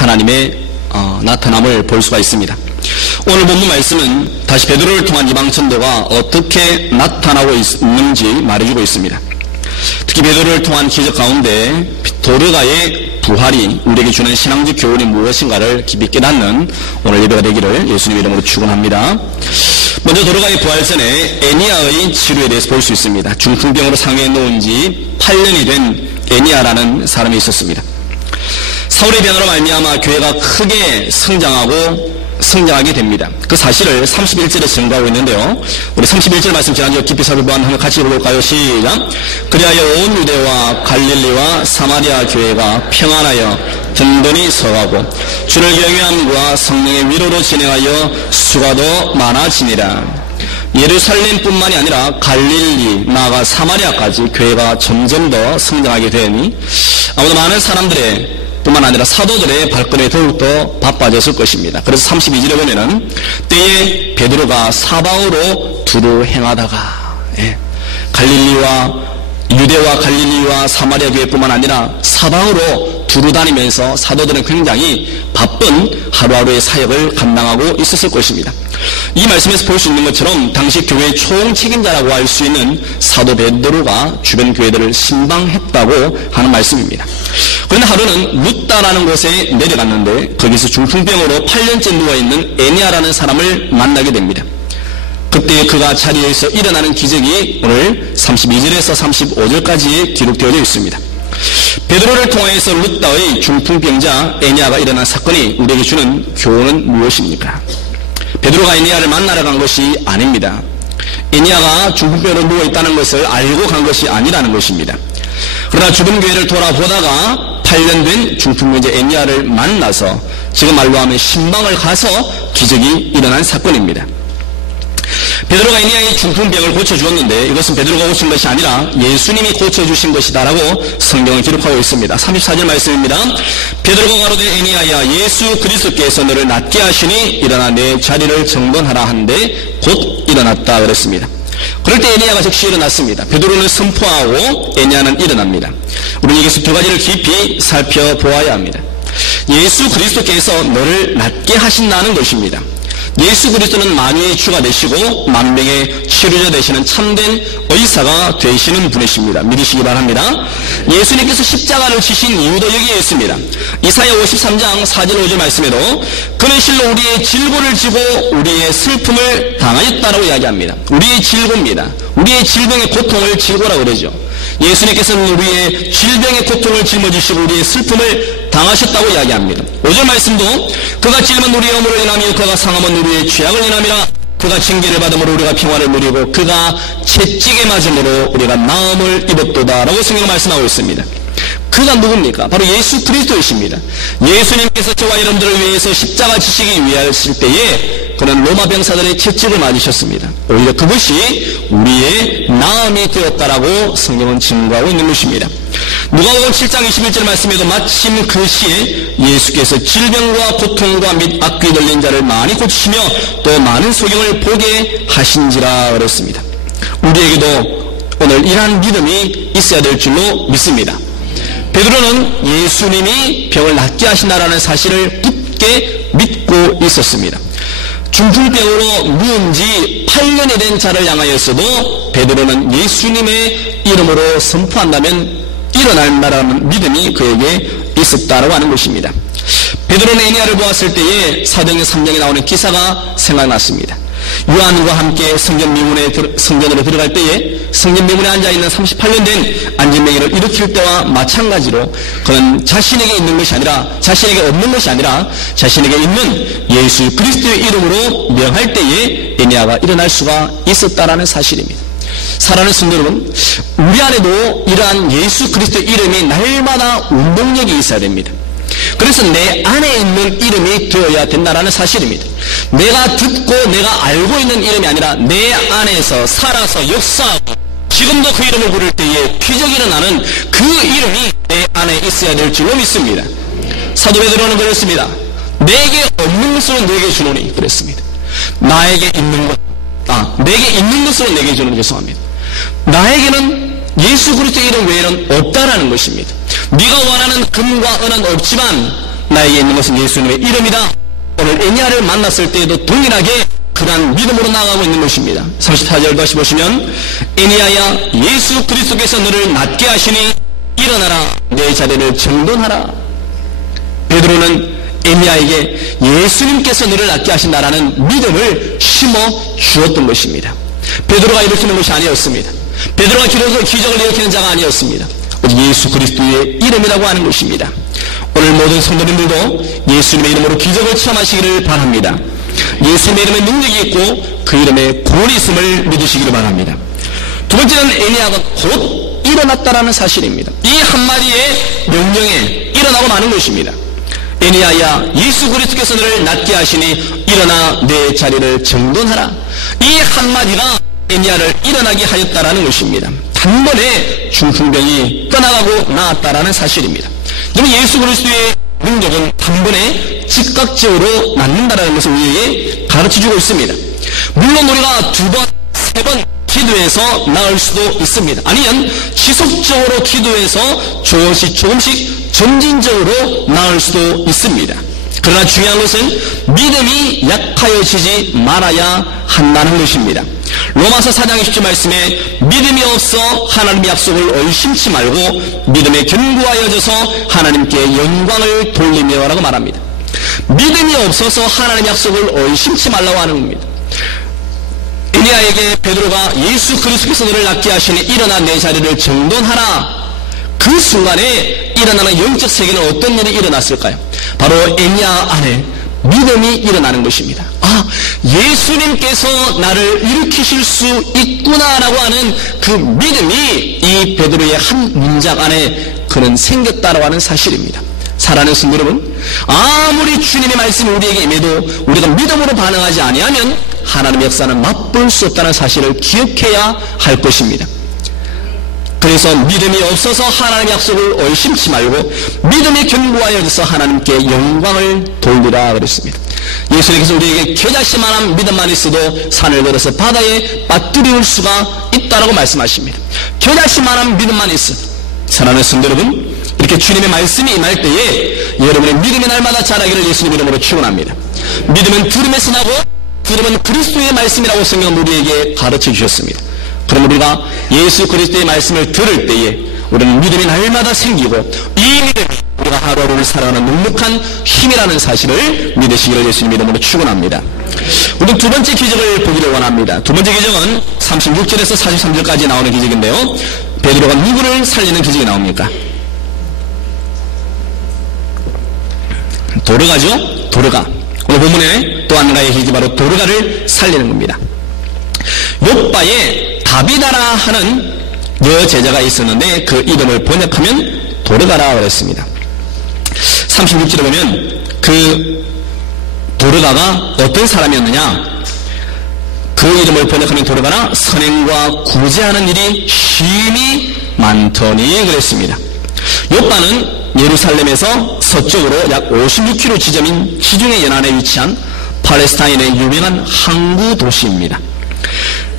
하나님의 나타남을 볼 수가 있습니다. 오늘 본문 말씀은 다시 베드로를 통한 이방 전도가 어떻게 나타나고 있는지 말해주고 있습니다. 특히 베드로를 통한 기적 가운데 도르가의 부활이 우리에게 주는 신앙적 교훈이 무엇인가를 깊이 깨닫는 오늘 예배가 되기를 예수님 이름으로 축원합니다. 먼저 도르가의 부활 전에 에니야의 치료에 대해서 볼 수 있습니다. 중풍병으로 상해 놓은 지 8년이 된 에니야라는 사람이 있었습니다. 사울의 변화로 말미암아 교회가 크게 성장하게 됩니다. 그 사실을 31절에 증거하고 있는데요. 우리 31절 말씀 지난주에 깊이 살펴보면 한번 같이 읽어볼까요? 시작. 그리하여 온 유대와 갈릴리와 사마리아 교회가 평안하여 든든히 서가고 주를 경외함과 성령의 위로로 진행하여 수가 더 많아지니라. 예루살렘뿐만이 아니라 갈릴리, 나아가 사마리아까지 교회가 점점 더 성장하게 되니 아무도 많은 사람들의 뿐만 아니라 사도들의 발걸음이 더욱더 바빠졌을 것입니다. 그래서 32절에 보면은 때에 베드로가 사방으로 두루 행하다가 유대와 갈릴리와 사마리아 교회뿐만 아니라 사방으로 두루 다니면서 사도들은 굉장히 바쁜 하루하루의 사역을 감당하고 있었을 것입니다. 이 말씀에서 볼 수 있는 것처럼 당시 교회의 총책임자라고 할 수 있는 사도 베드로가 주변 교회들을 신방했다고 하는 말씀입니다. 그런데 하루는 룻다라는 곳에 내려갔는데 거기서 중풍병으로 8년째 누워있는 에니야라는 사람을 만나게 됩니다. 그때 그가 자리에서 일어나는 기적이 오늘 32절에서 35절까지 기록되어 있습니다. 베드로를 통하여서 룻다의 중풍병자 에니야가 일어난 사건이 우리에게 주는 교훈은 무엇입니까? 베드로가 에니야를 만나러 간 것이 아닙니다. 에니야가 중풍병으로 누워있다는 것을 알고 간 것이 아니라는 것입니다. 그러나 주변 교회를 돌아보다가 8년 된 중풍병자 에니야를 만나서 지금 말로 하면 신방을 가서 기적이 일어난 사건입니다. 베드로가 에니야의 중풍병을 고쳐주었는데 이것은 베드로가 고친 것이 아니라 예수님이 고쳐주신 것이다라고 성경을 기록하고 있습니다. 34절 말씀입니다. 베드로가 가로되 에니야야 예수 그리스도께서 너를 낫게 하시니 일어나 내 자리를 정돈하라 한데 곧 일어났다 그랬습니다. 그럴 때 에니야가 즉시 일어났습니다. 베드로는 선포하고 에니야는 일어납니다. 우리는 여기서 두 가지를 깊이 살펴보아야 합니다. 예수 그리스도께서 너를 낫게 하신다는 것입니다. 예수 그리스도는 만유의 주가 되시고 만병의 치료자 되시는 참된 의사가 되시는 분이십니다. 믿으시기 바랍니다. 예수님께서 십자가를 지신 이유도 여기에 있습니다. 이사야 53장 4절 5절 말씀에도 그는 실로 우리의 질고를 지고 우리의 슬픔을 당하였다라고 이야기합니다. 우리의 질고입니다. 우리의 질병의 고통을 질고라고 그러죠. 예수님께서는 우리의 질병의 고통을 짊어지시고 우리의 슬픔을 당하셨다고 이야기합니다. 5절 말씀도 그가 찔면 우리의 허물을 인하며 그가 상함은 우리의 죄악을 인함이라. 그가 징계를 받음으로 우리가 평화를 누리고 그가 채찍에 맞음으로 우리가 나음을 입었도다 라고 성경 말씀하고 있습니다. 그가 누굽니까? 바로 예수 그리스도이십니다. 예수님께서 저와 여러분들을 위해서 십자가 지시기 위하실 때에 그는 로마 병사들의 채찍을 맞으셨습니다. 오히려 그것이 우리의 나음이 되었다라고 성경은 증거하고 있는 것입니다. 누가복음 7장 21절 말씀에도 마침 그 시에 예수께서 질병과 고통과 및 악귀 들린 자를 많이 고치시며 또 많은 소경을 보게 하신지라 그랬습니다. 우리에게도 오늘 이러한 믿음이 있어야 될 줄로 믿습니다. 베드로는 예수님이 병을 낫게 하신다라는 사실을 굳게 믿고 있었습니다. 중풍병으로 누운 지 8년이 된 자를 향하여서도 베드로는 예수님의 이름으로 선포한다면 일어난다라는 믿음이 그에게 있었다라고 하는 것입니다. 베드로는 에니야를 보았을 때에 사도행전 3장에 나오는 기사가 생각났습니다. 요한과 함께 성전으로 들어갈 때에 성전 미문에 앉아있는 38년 된 안진뱅이를 일으킬 때와 마찬가지로 그는 자신에게 있는 것이 아니라 자신에게 없는 것이 아니라 자신에게 있는 예수 그리스도의 이름으로 명할 때에 에니야가 일어날 수가 있었다라는 사실입니다. 사랑하는 성도 여러분, 우리 안에도 이러한 예수 그리스도의 이름이 날마다 운동력이 있어야 됩니다. 그래서 내 안에 있는 이름이 되어야 된다는 사실입니다. 내가 듣고 내가 알고 있는 이름이 아니라 내 안에서 살아서 역사하고 지금도 그 이름을 부를 때에 기적이 일어나는 그 이름이 내 안에 있어야 될 줄로 믿습니다. 사도 베드로는 그랬습니다. 내게 없는 것으로 내게 주노니 그랬습니다. 내게 있는 것으로 내게 주노니 죄송합니다. 나에게는 예수 그리스도의 이름 외에는 없다라는 것입니다. 네가 원하는 금과 은은 없지만 나에게 있는 것은 예수님의 이름이다. 오늘 에니야를 만났을 때에도 동일하게 그러한 믿음으로 나아가고 있는 것입니다. 34절 다시 보시면 에니야야 예수 그리스도께서 너를 낫게 하시니 일어나라 내 자리를 정돈하라. 베드로는 에니야에게 예수님께서 너를 낫게 하신다라는 믿음을 심어 주었던 것입니다. 베드로가 일으키는 것이 아니었습니다. 베드로가 기적을 일으키는 자가 아니었습니다. 예수 그리스도의 이름이라고 하는 것입니다. 오늘 모든 성도님들도 예수님의 이름으로 기적을 체험하시기를 바랍니다. 예수님의 이름에 능력이 있고 그 이름에 구원이 있음을 믿으시기를 바랍니다. 두 번째는 에니야가 곧 일어났다라는 사실입니다. 이 한마디의 명령에 일어나고 마는 것입니다. 에니야야 예수 그리스도께서 너를 낫게 하시니 일어나 내 자리를 정돈하라. 이 한마디가 에니야를 일어나게 하였다라는 것입니다. 단번에 중풍병이 떠나가고 나았다라는 사실입니다. 그러면 예수 그리스도의 능력은 단번에 즉각적으로 낫는다라는 것을 우리에게 가르쳐주고 있습니다. 물론 우리가 두 번, 세 번 기도해서 나을 수도 있습니다. 아니면 지속적으로 기도해서 조금씩 점진적으로 나을 수도 있습니다. 그러나 중요한 것은 믿음이 약하여지지 말아야 한다는 것입니다. 로마서 4장 20절 말씀에 믿음이 없어 하나님의 약속을 의심치 말고 믿음에 견고하여져서 하나님께 영광을 돌리며 라고 말합니다. 믿음이 없어서 하나님의 약속을 의심치 말라고 하는 겁니다. 에니야에게 베드로가 예수 그리스도께서 너를 낫게 하시니 일어나 내 자리를 정돈하라. 그 순간에 일어나는 영적 세계는 어떤 일이 일어났을까요? 바로 에니야 안에 믿음이 일어나는 것입니다. 아, 예수님께서 나를 일으키실 수 있구나라고 하는 그 믿음이 이 베드로의 한 문장 안에 그는 생겼다라고 하는 사실입니다. 사랑하는 성도 여러분, 아무리 주님의 말씀이 우리에게 임해도 우리가 믿음으로 반응하지 아니하면 하나님의 역사는 맛볼 수 없다는 사실을 기억해야 할 것입니다. 그래서 믿음이 없어서 하나님의 약속을 의심치 말고 믿음이 견고하여져서 하나님께 영광을 돌리라 그랬습니다. 예수님께서 우리에게 겨자씨만한 믿음만 있어도 산을 걸어서 바다에 빠뜨릴 수가 있다라고 말씀하십니다. 겨자씨만한 믿음만 있어. 사랑하는 성도 여러분, 이렇게 주님의 말씀이 임할 때에 여러분의 믿음이 날마다 자라기를 예수님 이름으로 축원합니다. 믿음은 들음에서 나고 들음은 그리스도의 말씀이라고 성경은 우리에게 가르쳐 주셨습니다. 그럼 우리가 예수 그리스도의 말씀을 들을 때에 우리는 믿음이 날마다 생기고 이 믿음이 우리가 하루하루를 살아가는 넉넉한 힘이라는 사실을 믿으시기를 예수님 이름으로 축원합니다. 우리 두 번째 기적을 보기를 원합니다. 두 번째 기적은 36절에서 43절까지 나오는 기적인데요. 베드로가 누구를 살리는 기적이 나옵니까? 도르가죠? 도르가. 오늘 본문에 또 한 가지의 기적이 바로 도르가를 살리는 겁니다. 욥바에 다비다라 하는 여제자가 있었는데 그 이름을 번역하면 도르가라 그랬습니다. 36절에 보면 그 도르가가 어떤 사람이었느냐, 그 이름을 번역하면 도르가라 선행과 구제하는 일이 심히 많더니 그랬습니다. 욥바는 예루살렘에서 서쪽으로 약 56km 지점인 지중해 연안에 위치한 팔레스타인의 유명한 항구 도시입니다.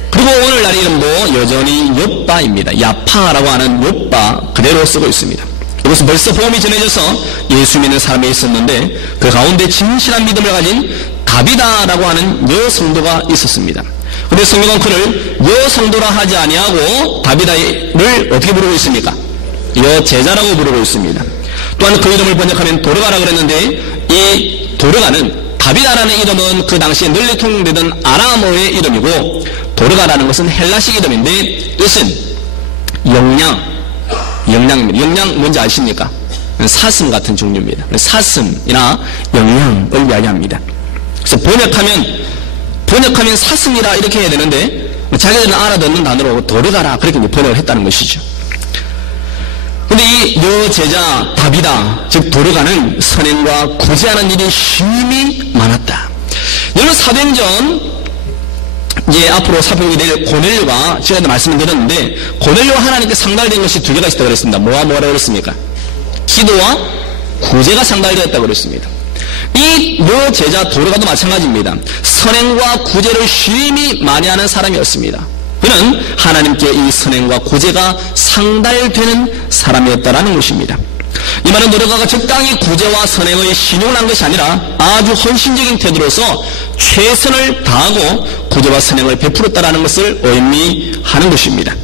그리고 오늘날 이름도 여전히 욥바입니다. 야파라고 하는 욥바 그대로 쓰고 있습니다. 이것은 벌써 복음이 전해져서 예수 믿는 사람이 있었는데 그 가운데 진실한 믿음을 가진 다비다라고 하는 여성도가 있었습니다. 그런데 성경은 그를 여성도라 하지 아니하고 다비다를 어떻게 부르고 있습니까? 여제자라고 부르고 있습니다. 또한 그 이름을 번역하면 도르가라 그랬는데 이 도르가는 다비다라는 이름은 그 당시에 널리 통용되던 아람어의 이름이고 도르가라는 것은 헬라식 이름인데 뜻은 영양입니다. 영양 뭔지 아십니까? 사슴 같은 종류입니다. 사슴이나 영양을 이야기합니다. 그래서 번역하면 사슴이라 이렇게 해야 되는데 자기들은 알아듣는 단어로 도르가라 그렇게 번역을 했다는 것이죠. 근데 이 여제자 다비다 즉 도르가는 선행과 구제하는 일이 심히 많았다. 여러분 사도행전 이제 앞으로 살펴보게 될 고넬료가 제가 말씀을 드렸는데 고넬료가 하나님께 상달된 것이 두 개가 있다고 그랬습니다. 뭐라고 그랬습니까? 기도와 구제가 상달되었다고 그랬습니다. 이 여제자 도르가도 마찬가지입니다. 선행과 구제를 심히 많이 하는 사람이었습니다. 그는 하나님께 이 선행과 구제가 상달되는 사람이었다라는 것입니다. 이 이 말은 도르가가 적당히 구제와 선행의 신용을 한 것이 아니라 아주 헌신적인 태도로서 최선을 다하고 구제와 선행을 베풀었다라는 것을 의미하는 것입니다.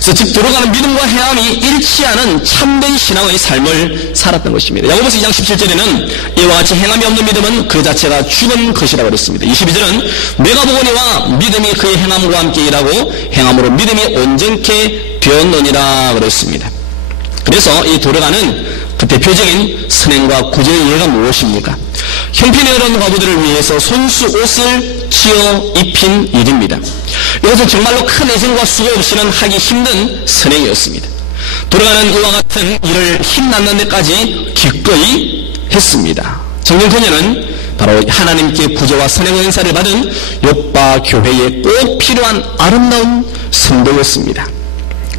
그래서 즉 도르가는 믿음과 행함이 일치하는 참된 신앙의 삶을 살았던 것입니다. 야고보서 2장 17절에는 이와 같이 행함이 없는 믿음은 그 자체가 죽은 것이라고 그랬습니다. 22절은 내가 보거니와 믿음이 그의 행함과 함께 일하고 행함으로 믿음이 온전케 되었느니라 그랬습니다. 그래서 이 도르가는 그 대표적인 선행과 구제의 예가 무엇입니까? 형편에 어려운 과부들을 위해서 손수 옷을 지어 입힌 일입니다. 이것은 정말로 큰 애정과 수고 없이는 하기 힘든 선행이었습니다. 도르가는 이와 같은 일을 힘났는 데까지 기꺼이 했습니다. 정녕 그녀는 바로 하나님께 구제와 선행의 은사를 받은 요빠 교회에 꼭 필요한 아름다운 성도였습니다.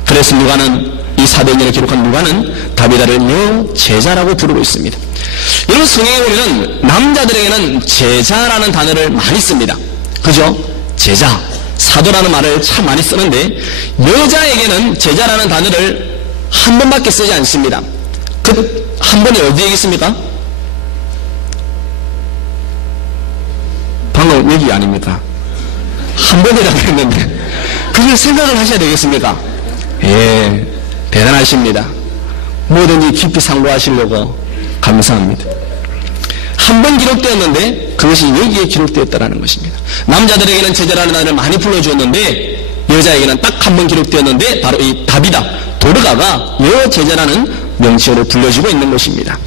그래서 누가는 이 사도행전을 기록한 누가는 다비다를 여제자라고 부르고 있습니다. 여러분 성경에 보면 남자들에게는 제자라는 단어를 많이 씁니다. 그죠? 제자, 사도라는 말을 참 많이 쓰는데 여자에게는 제자라는 단어를 한 번밖에 쓰지 않습니다. 그 한 번이 어디에 있습니까? 방금 여기 아닙니까? 한 번이라고 했는데 그걸 생각을 하셔야 되겠습니까? 예, 대단하십니다. 뭐든지 깊이 상고하시려고 감사합니다. 한 번 기록되었는데 그것이 여기에 기록되었다는 것입니다. 남자들에게는 제자라는 단어를 많이 불러주었는데 여자에게는 딱 한 번 기록되었는데 바로 이 다비다, 도르가가 여제자라는 명칭으로 불려지고 있는 것입니다.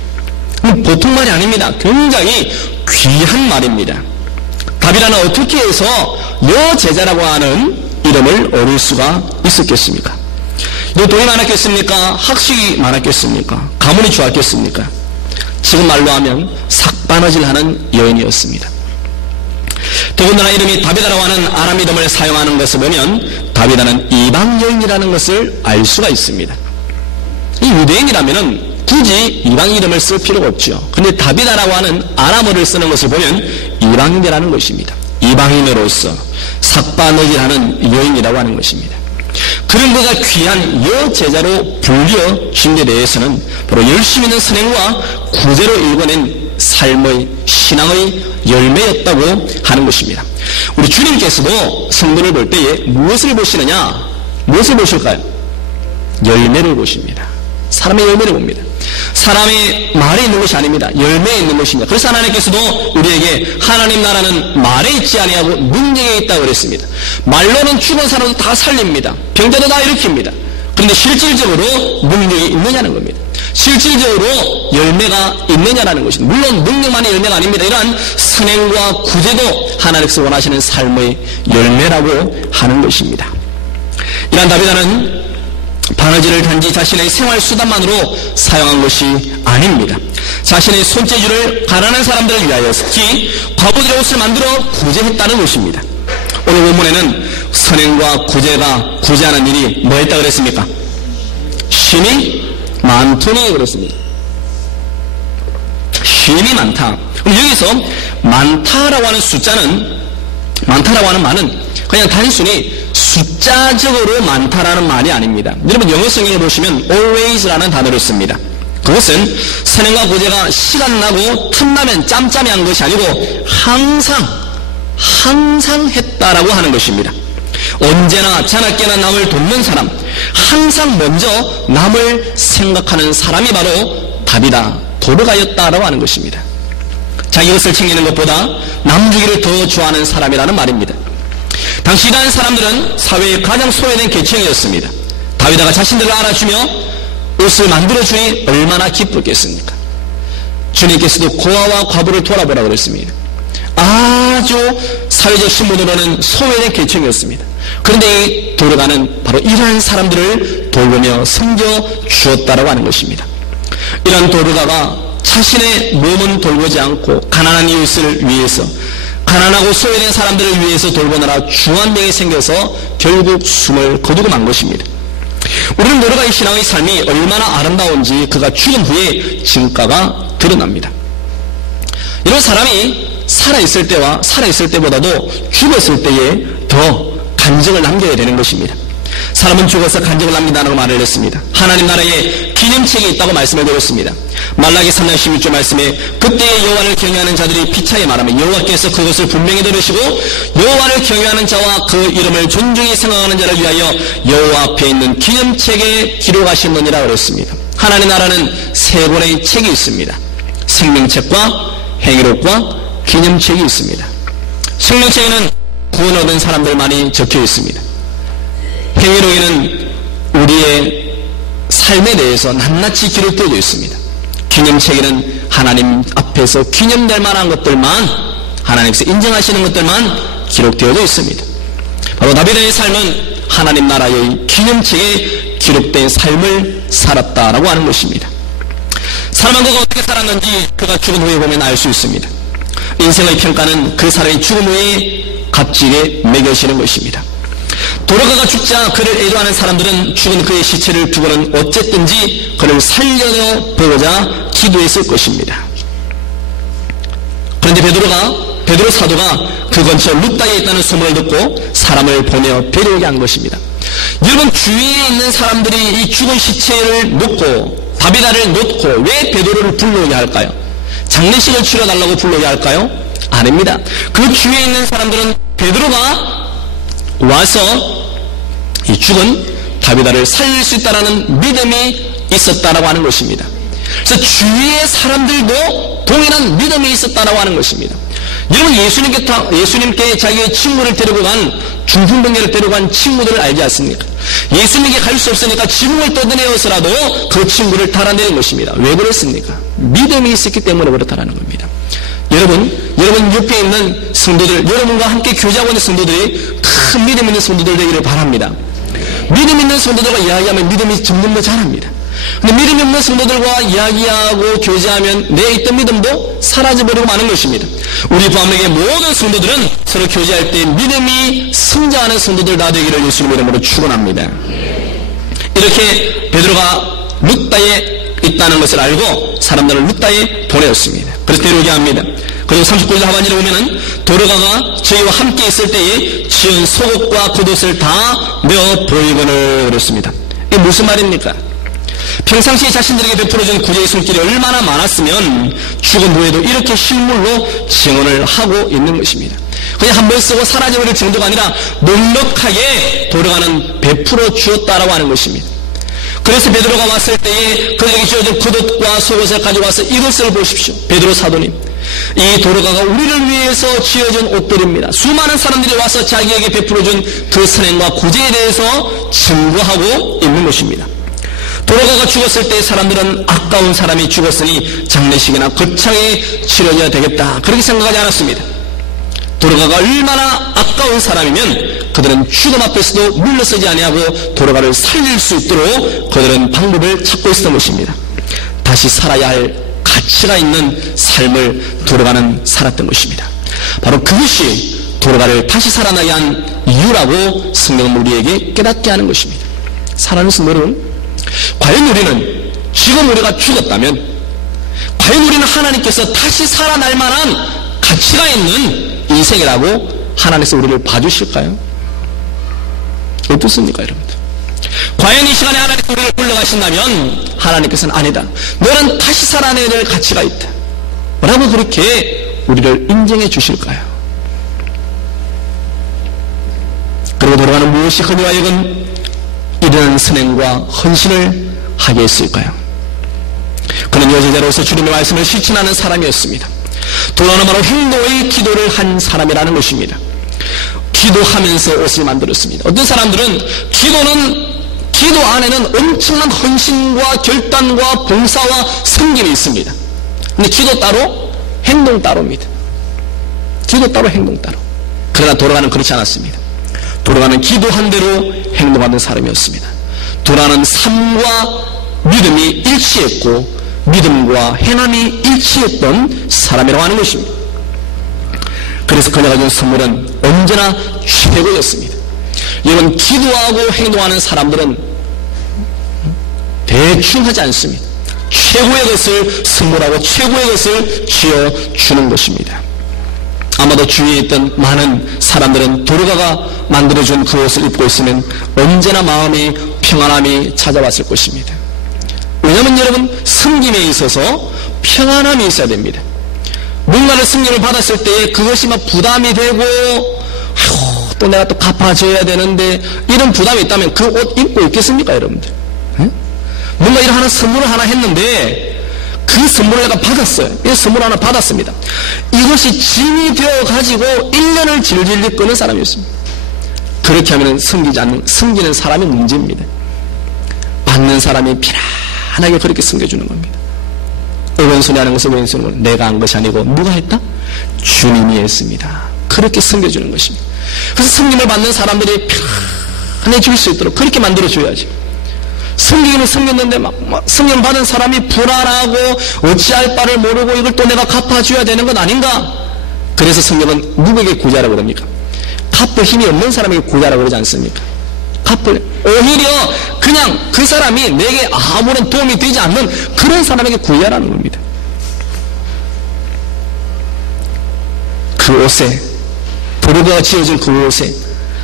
보통 말이 아닙니다. 굉장히 귀한 말입니다. 다비다는 어떻게 해서 여제자라고 하는 이름을 얻을 수가 있었겠습니까? 돈이 많았겠습니까? 학식이 많았겠습니까? 가문이 좋았겠습니까? 지금 말로 하면 삭바느질하는 여인이었습니다. 더군다나 이름이 다비다라고 하는 아람 이름을 사용하는 것을 보면 다비다는 이방 여인이라는 것을 알 수가 있습니다. 이 유대인이라면 굳이 이방 이름을 쓸 필요가 없죠. 그런데 다비다라고 하는 아람어를 쓰는 것을 보면 이방인이라는 것입니다. 이방인으로서 삭바느질하는 여인이라고 하는 것입니다. 그런 그가 귀한 여제자로 불려진 데 대해서는 바로 열심 있는 선행과 구제로 일궈낸 삶의 신앙의 열매였다고 하는 것입니다. 우리 주님께서도 성도를 볼 때에 무엇을 보시느냐? 무엇을 보실까요? 열매를 보십니다. 사람의 열매를 봅니다. 사람의 말에 있는 것이 아닙니다. 열매에 있는 것입니다. 그래서 하나님께서도 우리에게 하나님 나라는 말에 있지 아니하고 능력에 있다고 그랬습니다. 말로는 죽은 사람도 다 살립니다. 병자도 다 일으킵니다. 그런데 실질적으로 능력이 있느냐는 겁니다. 실질적으로 열매가 있느냐라는 것입니다. 물론 능력만의 열매가 아닙니다. 이러한 선행과 구제도 하나님께서 원하시는 삶의 열매라고 하는 것입니다. 이러한 다비다는 바느질을 단지 자신의 생활 수단만으로 사용한 것이 아닙니다. 자신의 손재주를 가난한 사람들을 위하여 특히 과부들의 옷을 만들어 구제했다는 것입니다. 오늘 본문에는 선행과 구제하는 일이 뭐 했다 그랬습니까? 심이 많더니 그랬습니다. 심이 많다. 그럼 여기서 많다라고 하는 많다라고 하는 말은 그냥 단순히 숫자적으로 많다라는 말이 아닙니다. 여러분 영어 성경을 보시면 always라는 단어를 씁니다. 그것은 선행과 구제가 시간 나고 틈나면 짬짬이 한 것이 아니고 항상 했다라고 하는 것입니다. 언제나 자나깨나 남을 돕는 사람, 항상 먼저 남을 생각하는 사람이 바로 다비다, 도르가였다라고 하는 것입니다. 자기 것을 챙기는 것보다 남주기를 더 좋아하는 사람이라는 말입니다. 당시 이러한 사람들은 사회의 가장 소외된 계층이었습니다. 다비다가 자신들을 알아주며 옷을 만들어주니 얼마나 기쁘겠습니까? 주님께서도 고아와 과부를 돌아보라고 그랬습니다. 아주 사회적 신분으로는 소외된 계층이었습니다. 그런데 이 도르가는 바로 이러한 사람들을 돌보며 섬겨주었다라고 하는 것입니다. 이러한 도르가가 자신의 몸은 돌보지 않고 가난한 이웃을 위해서, 가난하고 소외된 사람들을 위해서 돌보느라 중환병이 생겨서 결국 숨을 거두고 만 것입니다. 우리는 도르가의 신앙의 삶이 얼마나 아름다운지 그가 죽은 후에 증가가 드러납니다. 이런 사람이 살아있을 때와 살아있을 때보다도 죽었을 때에 더 간증을 남겨야 되는 것입니다. 사람은 죽어서 간직을 남긴다는 말을 했습니다. 하나님 나라에 기념책이 있다고 말씀을 드렸습니다. 말라기 3장 16절 말씀에 그때의 여호와를 경외하는 자들이 피차에 말하면 여호와께서 그것을 분명히 들으시고 여호와를 경외하는 자와 그 이름을 존중히 생각하는 자를 위하여 여호와 앞에 있는 기념책에 기록하시느니라 그랬습니다. 하나님 나라는 세 권의 책이 있습니다. 생명책과 행위록과 기념책이 있습니다. 생명책에는 구원 얻은 사람들만이 적혀 있습니다. 행위록에는 우리의 삶에 대해서 낱낱이 기록되어 있습니다. 기념책에는 하나님 앞에서 기념될 만한 것들만, 하나님께서 인정하시는 것들만 기록되어 있습니다. 바로 다윗의 삶은 하나님 나라의 기념책에 기록된 삶을 살았다라고 하는 것입니다. 사람은 그가 어떻게 살았는지 그가 죽은 후에 보면 알 수 있습니다. 인생의 평가는 그 사람의 죽음 후에 값지게 매겨지는 것입니다. 도로가가 죽자 그를 애도하는 사람들은 죽은 그의 시체를 두고는 어쨌든지 그를 살려보고자 기도했을 것입니다. 그런데 베드로 사도가 그 근처 룻다에 있다는 소문을 듣고 사람을 보내어 데려오게 한 것입니다. 여러분, 주위에 있는 사람들이 이 죽은 시체를 놓고 다비다를 놓고 왜 베드로를 불러오게 할까요? 장례식을 치러달라고 불러오게 할까요? 아닙니다. 그 주위에 있는 사람들은 베드로가 와서 이 죽은 다비다를 살릴 수 있다라는 믿음이 있었다라고 하는 것입니다. 그래서 주위의 사람들도 동일한 믿음이 있었다라고 하는 것입니다. 여러분, 예수님께 자기의 친구를 데리고 간 중풍병자를 데리고 간 친구들을 알지 않습니까? 예수님에게 갈 수 없으니까 지붕을 뜯어내어서라도 그 친구를 달아내는 것입니다. 왜 그랬습니까? 믿음이 있었기 때문에 그렇다라는 겁니다. 여러분 옆에 있는 성도들, 여러분과 함께 교제하고 있는 성도들이 큰 믿음 있는 성도들 되기를 바랍니다. 믿음 있는 성도들과 이야기하면 믿음이 점점 더 자랍니다. 근데 믿음 없는 성도들과 이야기하고 교제하면 내 있던 믿음도 사라져버리고 마는 것입니다. 우리 부함에게 모든 성도들은 서로 교제할 때 믿음이 성장하는 성도들 다 되기를 예수님의 이름으로 축원합니다. 이렇게 베드로가 룻다에 있다는 것을 알고 사람들을 룻다에 보내었습니다. 그래서 데려오게 합니다. 그리고 39절 하반절에 보면은 도로가가 저희와 함께 있을 때에 지은 속옷과 겉옷을 다 내어 보이거늘 그랬습니다. 이게 무슨 말입니까? 평상시에 자신들에게 베풀어준 구제의 손길이 얼마나 많았으면 죽은 후에도 이렇게 실물로 증언을 하고 있는 것입니다. 그냥 한 번 쓰고 사라져버릴 정도가 아니라 넉넉하게 도로가는 베풀어 주었다라고 하는 것입니다. 그래서 베드로가 왔을 때에 그에게 지어진 겉옷과 속옷을 가져와서 이것을 보십시오. 베드로 사도님, 이 도로가가 우리를 위해서 지어진 옷들입니다. 수많은 사람들이 와서 자기에게 베풀어준 그 선행과 구제에 대해서 증거하고 있는 것입니다. 도로가가 죽었을 때 사람들은 아까운 사람이 죽었으니 장례식이나 거창에 치러져야 되겠다, 그렇게 생각하지 않았습니다. 도로가가 얼마나 아까운 사람이면 그들은 죽음 앞에서도 물러서지 아니하고 도로가를 살릴 수 있도록 그들은 방법을 찾고 있었던 것입니다. 다시 살아야 할 가치가 있는 삶을 도로가는 살았던 것입니다. 바로 그것이 도로가를 다시 살아나게 한 이유라고 성경은 우리에게 깨닫게 하는 것입니다. 사랑하는 성도 여러분, 과연 우리는 지금 우리가 죽었다면 과연 우리는 하나님께서 다시 살아날 만한 가치가 있는 인생이라고 하나님께서 우리를 봐주실까요? 어떻습니까, 여러분들? 과연 이 시간에 하나님께서 우리를 불러가신다면 하나님께서는 아니다, 너는 다시 살아내야 될 가치가 있다 라고 그렇게 우리를 인정해 주실까요? 그리고 돌아가는 무엇이 그녀 하여금 이런 선행과 헌신을 하게 했을까요? 그는 여제자로서 주님의 말씀을 실천하는 사람이었습니다. 도로는 바로 행동의 기도를 한 사람이라는 것입니다. 기도하면서 옷을 만들었습니다. 어떤 사람들은 기도 안에는 엄청난 헌신과 결단과 봉사와 섬김이 있습니다. 근데 기도 따로, 행동 따로입니다. 기도 따로, 행동 따로. 그러나 도로가는 그렇지 않았습니다. 도로가는 기도한 대로 행동하는 사람이었습니다. 도로가는 삶과 믿음이 일치했고 믿음과 행함이 일치했던 사람이라고 하는 것입니다. 그래서 그녀가 준 선물은 언제나 최고였습니다. 여러분, 기도하고 행동하는 사람들은 대충 하지 않습니다. 최고의 것을 선물하고 최고의 것을 지어주는 것입니다. 아마도 주위에 있던 많은 사람들은 도르가가 만들어준 그 옷을 입고 있으면 언제나 마음이 평안함이 찾아왔을 것입니다. 왜냐하면 여러분, 섬김에 있어서 평안함이 있어야 됩니다. 뭔가를 승인을 받았을 때에 그것이 막 부담이 되고, 또 내가 또 갚아줘야 되는데, 이런 부담이 있다면 그 옷 입고 있겠습니까, 여러분들? 응? 뭔가 이런 하나 선물을 하나 했는데, 그 선물을 내가 받았어요. 이 선물 하나 받았습니다. 이것이 짐이 되어가지고 1년을 질질 끄는 사람이었습니다. 그렇게 하면 섬기는 사람이 문제입니다. 받는 사람이 편안하게 그렇게 섬겨주는 겁니다. 왼손이 하는 것은 왼손은 내가 한 것이 아니고 누가 했다? 주님이 했습니다. 그렇게 섬겨주는 것입니다. 그래서 섬김을 받는 사람들이 편안해질 수 있도록 그렇게 만들어줘야죠. 섬기기는 섬겼는데 섬김 받은 사람이 불안하고 어찌할 바를 모르고 이걸 또 내가 갚아줘야 되는 건 아닌가? 그래서 성경은 누구에게 구제하라고 그럽니까? 갚을 힘이 없는 사람에게 구제하라고 그러지 않습니까? 오히려 그냥 그 사람이 내게 아무런 도움이 되지 않는 그런 사람에게 구제하라는 겁니다. 그 옷에, 도르가가 지어진 그 옷에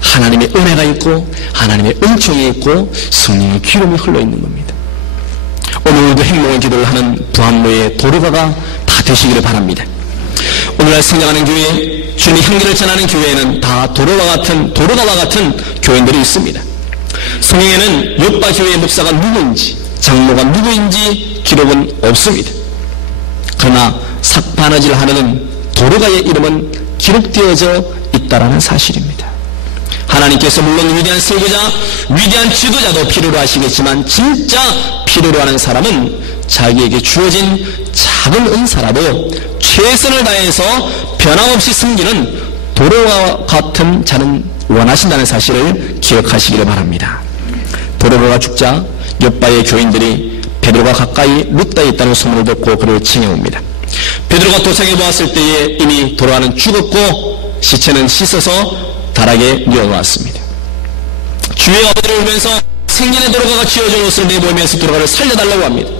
하나님의 은혜가 있고 하나님의 은총이 있고 성령의 기름이 흘러있는 겁니다. 오늘도 행복한 기도를 하는 부안로의 도르가가 다 되시기를 바랍니다. 오늘날 성장하는 교회, 주님의 향기를 전하는 교회에는 다 도르가와 같은 교인들이 있습니다. 성경에는 요빠 교회의 목사가 누구인지, 장로가 누구인지 기록은 없습니다. 그러나 삭바느질 하는 도르가의 이름은 기록되어져 있다라는 사실입니다. 하나님께서 물론 위대한 설교자, 위대한 지도자도 필요로 하시겠지만 진짜 필요로 하는 사람은 자기에게 주어진 작은 은사라도 최선을 다해서 변함없이 섬기는 도르가와 같은 자는 원하신다는 사실을 기억하시기를 바랍니다. 도르가가 죽자 옆바의 교인들이 베드로가 가까이 룻다에 있다는 소문을 듣고 그를 칭해옵니다. 베드로가 도착해 보았을 때에 이미 도르가는 죽었고 시체는 씻어서 다락에 뉘어놓았습니다. 주의 아버지를 울면서 생전에 도르가가 지어준 옷을 내보이면서 도르가를 살려달라고 합니다.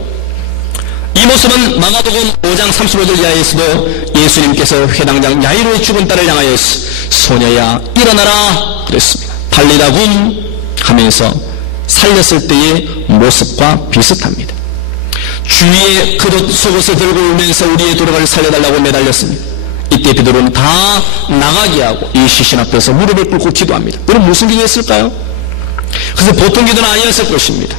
이 모습은 마가복음 5장 35절 이하에서도 예수님께서 회당장 야이로의 죽은 딸을 향하여 소녀야 일어나라 그랬습니다. 달리다군 하면서 살렸을 때의 모습과 비슷합니다. 주위에 그 속옷을 들고 울면서 우리의 도르가를 살려달라고 매달렸습니다. 이때 베드로는 다 나가게 하고 이 시신 앞에서 무릎을 꿇고 기도합니다. 그럼 무슨 기도했을까요? 그래서 보통 기도는 아니었을 것입니다.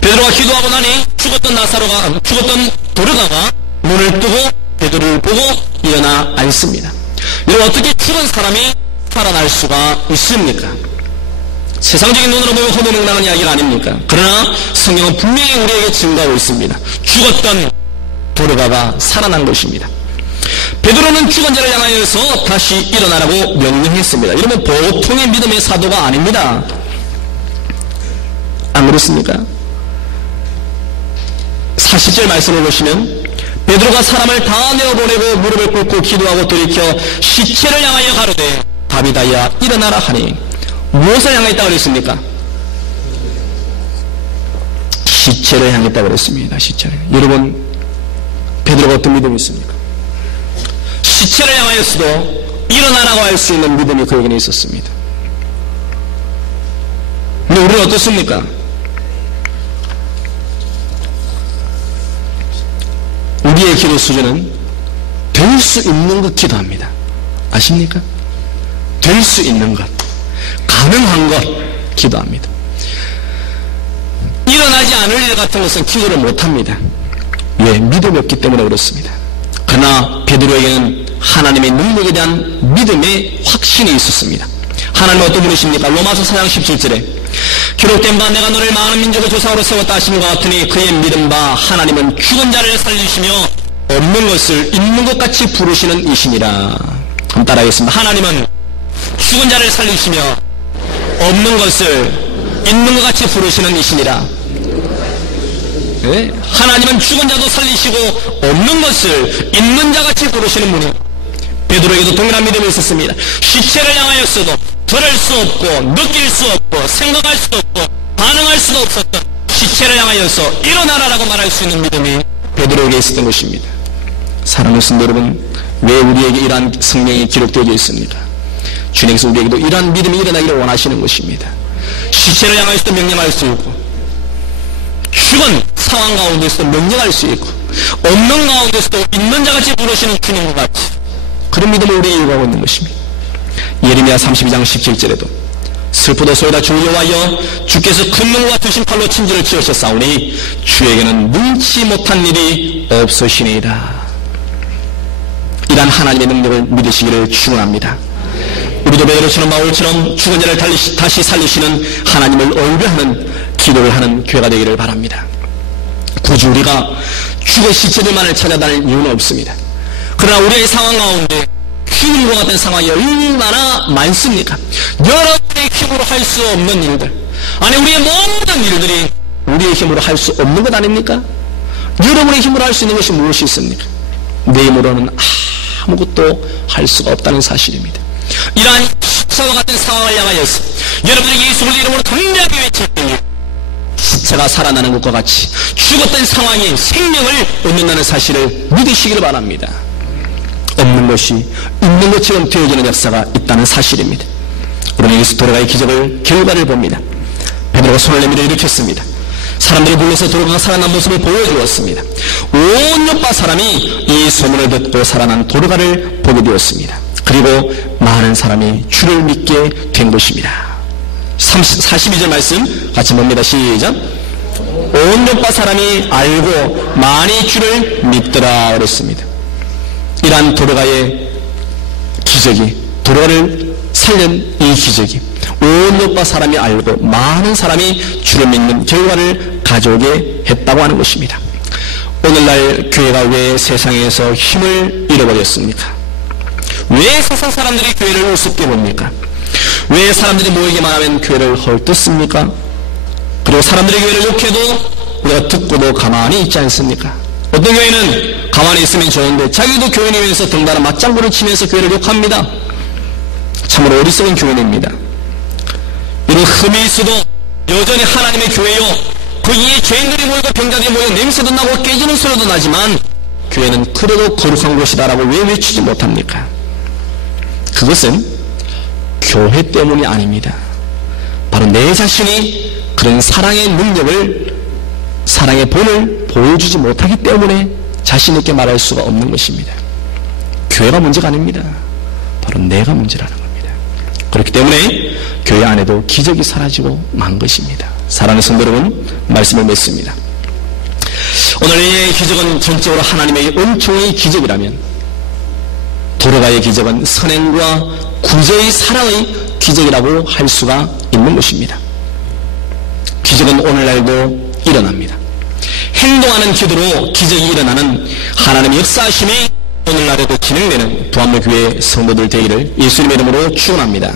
베드로가 기도하고 나니 죽었던 도르가가 눈을 뜨고 베드로를 보고 일어나 앉습니다. 여러분, 어떻게 죽은 사람이 살아날 수가 있습니까? 세상적인 눈으로 보면 허무맹랑한 이야기가 아닙니까? 그러나 성경은 분명히 우리에게 증거하고 있습니다. 죽었던 도르가가 살아난 것입니다. 베드로는 죽은 자를 향하여서 다시 일어나라고 명령했습니다. 여러분, 보통의 믿음의 사도가 아닙니다. 안 그렇습니까? 40절 말씀을 보시면 베드로가 사람을 다 내어보내고 무릎을 꿇고 기도하고 돌이켜 시체를 향하여 가로되 다비다야 일어나라 하니 무엇을 향했다고 그랬습니까? 시체를 향했다고 그랬습니다. 시체를. 여러분, 베드로가 어떤 믿음이 있습니까? 시체를 향하여서도 일어나라고 할 수 있는 믿음이 그에게는 있었습니다. 근데 우리는 어떻습니까? 우리의 기도 수준은 될 수 있는 것 기도합니다. 아십니까? 될 수 있는 것, 가능한 것 기도합니다. 일어나지 않을 일 같은 것은 기도를 못합니다. 왜? 믿음이 없기 때문에 그렇습니다. 그러나 베드로에게는 하나님의 능력에 대한 믿음의 확신이 있었습니다. 하나님은 어떤 분이십니까? 로마서 4장 17절에 기록된 바 내가 너를 많은 민족의 조상으로 세웠다 하심과 같으니 그의 믿음 바 하나님은 죽은 자를 살리시며 없는 것을 있는 것 같이 부르시는 이시니라. 한번 따라하겠습니다. 하나님은 죽은 자를 살리시며 없는 것을 있는 것 같이 부르시는 이시니라. 네? 하나님은 죽은 자도 살리시고 없는 것을 있는 자같이 부르시는 분이에요. 베드로에게도 동일한 믿음이 있었습니다. 시체를 향하였어도 들을 수 없고 느낄 수 없고 생각할 수 없고 반응할 수도 없었던 시체를 향하여서 일어나라라고 말할 수 있는 믿음이 베드로에게 있었던 것입니다. 사랑하는 성도 여러분, 왜 우리에게 이러한 성경이 기록되어 있습니까? 주님께서 우리에게도 이러한 믿음이 일어나기를 원하시는 것입니다. 시체를 향하여서도 명령할 수 있고, 죽은 상황 가운데서도 명령할 수 있고, 없는 가운데서도 있는 자같이 부르시는 주님과 같이 그런 믿음을 우리에게 요구하고 있는 것입니다. 예레미야 32장 17절에도 슬프도소이다 주 여호와여, 주께서 큰 눈과 두신 팔로 친지를 지으셨사오니 주에게는 능치 못한 일이 없으시니이다. 이러한 하나님의 능력을 믿으시기를 축원합니다. 우리도 베드로처럼 바울처럼 죽은 자를 다시 살리시는 하나님을 의뢰하는 기도를 하는 교회가 되기를 바랍니다. 굳이 우리가 죽은 시체들만을 찾아다닐 이유는 없습니다. 그러나 우리의 상황 가운데 죽음과 같은 상황이 얼마나 많습니까? 여러분의 힘으로 할 수 없는 일들, 아니 우리의 모든 일들이 우리의 힘으로 할 수 없는 것 아닙니까? 여러분의 힘으로 할 수 있는 것이 무엇이 있습니까? 내 힘으로는 아무것도 할 수가 없다는 사실입니다. 이러한 시체와 같은 상황을 향하여서 여러분들이 예수 그리스도의 이름으로 담대하게 외칠 때에 시체가 살아나는 것과 같이 죽었던 상황에 생명을 얻는다는 사실을 믿으시기를 바랍니다. 없는 것이 있는 것처럼 되어지는 역사가 있다는 사실입니다. 우리는 예수 도로가의 기적을 결과를 봅니다. 베드로가 손을 내밀어 일으켰습니다. 사람들이 불러서 도로가가 살아난 모습을 보여주었습니다. 온 요파 사람이 이 소문을 듣고 살아난 도로가를 보게 되었습니다. 그리고 많은 사람이 주를 믿게 된 것입니다. 42절 말씀 같이 봅니다. 시작. 온 요파 사람이 알고 많이 주를 믿더라 그랬습니다. 이러한 도로가의 기적이, 도로가를 살린 이 기적이 온 요파 사람이 알고 많은 사람이 주를 믿는 결과를 가져오게 했다고 하는 것입니다. 오늘날 교회가 왜 세상에서 힘을 잃어버렸습니까? 왜 세상 사람들이 교회를 우습게 봅니까? 왜 사람들이 모이기만 하면 교회를 헐뜯습니까? 그리고 사람들이 교회를 욕해도 우리가 듣고도 가만히 있지 않습니까? 어떤 교회는 가만히 있으면 좋은데 자기도 교인이면서 덩달아 맞장구를 치면서 교회를 욕합니다. 참으로 어리석은 교인입니다. 이런 흠이 있어도 여전히 하나님의 교회요, 거기에 죄인들이 모이고 병자들이 모여 냄새도 나고 깨지는 소리도 나지만 교회는 그래도 거룩한 곳이다라고 왜 외치지 못합니까? 그것은 교회 때문이 아닙니다. 바로 내 자신이 그런 사랑의 능력을, 사랑의 본을 보여주지 못하기 때문에 자신 있게 말할 수가 없는 것입니다. 교회가 문제가 아닙니다. 바로 내가 문제라는 겁니다. 그렇기 때문에 교회 안에도 기적이 사라지고 만 것입니다. 사랑하는 성도 여러분, 말씀을 맺습니다. 오늘의 기적은 전적으로 하나님의 은총의 기적이라면 도로가의 기적은 선행과 구제의 사랑의 기적이라고 할 수가 있는 것입니다. 기적은 오늘날도 일어납니다. 행동하는 기도로 기적이 일어나는 하나님의 역사하심이 오늘날에도 진행되는 부활교회 성도들 되기를 예수님의 이름으로 축원합니다.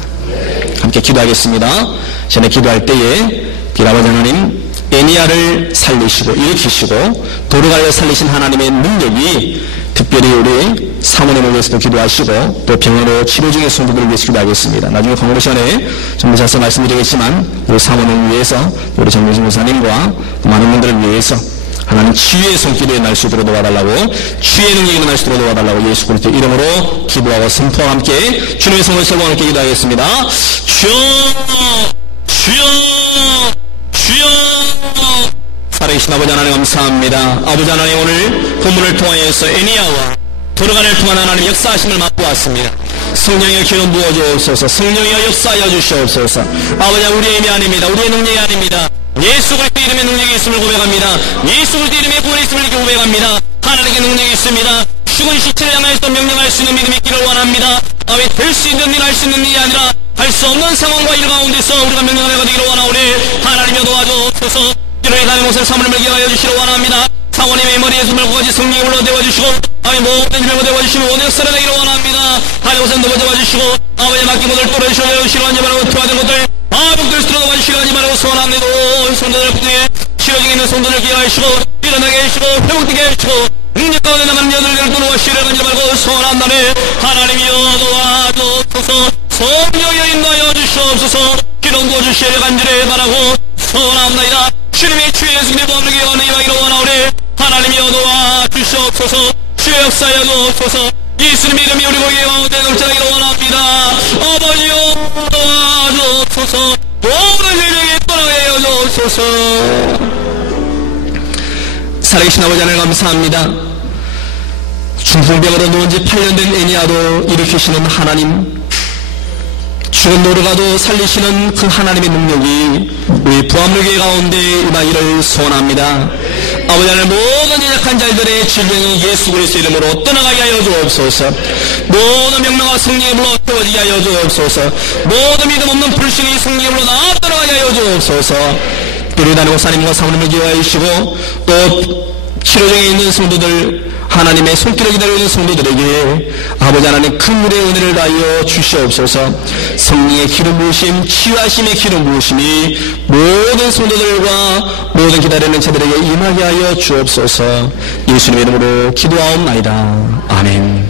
함께 기도하겠습니다. 전에 기도할 때에 아버지 하나님, 에니야를 살리시고 일으키시고 도로가를 살리신 하나님의 능력이 특별히 우리 사모님을 위해서도 기도하시고 또 병원으로 치료 중인 성도들을 위해서 기도하겠습니다. 나중에 건강 시간에 좀 더 자세히 말씀드리겠지만 우리 사모님을 위해서 우리 정민신 목사님과 많은 분들을 위해서 하나님 치유의 손길이 날 수 있도록 도와달라고, 치유의 능력이 일어날 수 있도록 도와달라고 예수 그리스도 이름으로 기도하고 선포와 함께 주님의 성을 설명하고 함께 기도하겠습니다. 주여, 주여, 주여. 살아계신 아버지 하나님 감사합니다. 아버지 하나님, 오늘 본문을 통하여서 에니야와 도로가를 통한 하나님 역사하심을 맛보았습니다. 성령의 기름 부어주옵소서. 성령이여 역사하여 주시옵소서. 아버지, 우리의 힘이 아닙니다. 우리의 능력이 아닙니다. 예수 그리스도 이름의 능력이 있음을 고백합니다. 예수 그리스도 이름의 구원이 있음을 고백합니다. 하나님의 능력이 있습니다. 죽은 시체를 향하여서 명령할 수 있는 믿음이 있기를 원합니다. 아버지, 될 수 있는 일, 할 수 있는 일이 아니라 할 수 없는 상황과 일 가운데서 우리가 명령하게 되기를 원하오니 하나님여 도와주옵소서. 이를 가는 곳을 사물을 mer게 하여 주시기를 원합니다. 사모님의 머리에 숨을 고가지 성령이 올라대와 주시고 아버지 모든 질병을 대와 주시면 원의 역사를 내기를 원합니다. 하나님 우선 도와줘 주시고 아버지 맡긴 것을 뚫어주시고 하지 말고 투하된 것들 아복들 스스로 도와주시고 하지 말고 소원합니다. 손들을 붙게 치료 중에 있는 손들을 기하시고 일어나게 해주시고 회복되게 해주시고 능력 가운데 남은 여들을 도와 시를 가지 말고 소원한다네. 하나님이여 도와주소서. 성령여 인도하여 주시옵소서. 기름 부어주시기를 간절히 바라고 소원합니다. 주님의 주의 예수님의 보험을 원하기를 원하오니 하나님이여 도와주시옵소서. 주의 역사여 주옵소서. 예수님의 이름이 우리 보기에 왕대 넘쳐나기를 원합니다. 아버지여 도와주옵소서. 모든 죄에게 떠나게 하여 주옵소서. 살아계신 아버지 하나님 감사합니다. 중풍병으로 누운 지 8년 된 애니아도 일으키시는 하나님, 죽은 노르가도 살리시는 그 하나님의 능력이 우리 부암교회 가운데 임하기를 소원합니다. 아버지 하나님, 모든 연약한 자들의 질병이 예수 그리스도의 이름으로 떠나가게 하여 주옵소서. 모든 명령과 성령의 불로 태워지게 하여 주옵소서. 모든 믿음 없는 불신의 성령의 불로 나 떠나가게 하여 주옵소서. 우리 담임 목사님과 사모님을 기도하여 주시고, 또 치료 중에 있는 성도들, 하나님의 손길을 기다리는 성도들에게 아버지 하나님 긍휼의 은혜를 다하여 주시옵소서. 성령의 기름 부으심, 치유하심의 기름 부으심이 모든 성도들과 모든 기다리는 자들에게 임하게 하여 주옵소서. 예수님의 이름으로 기도하옵나이다. 아멘.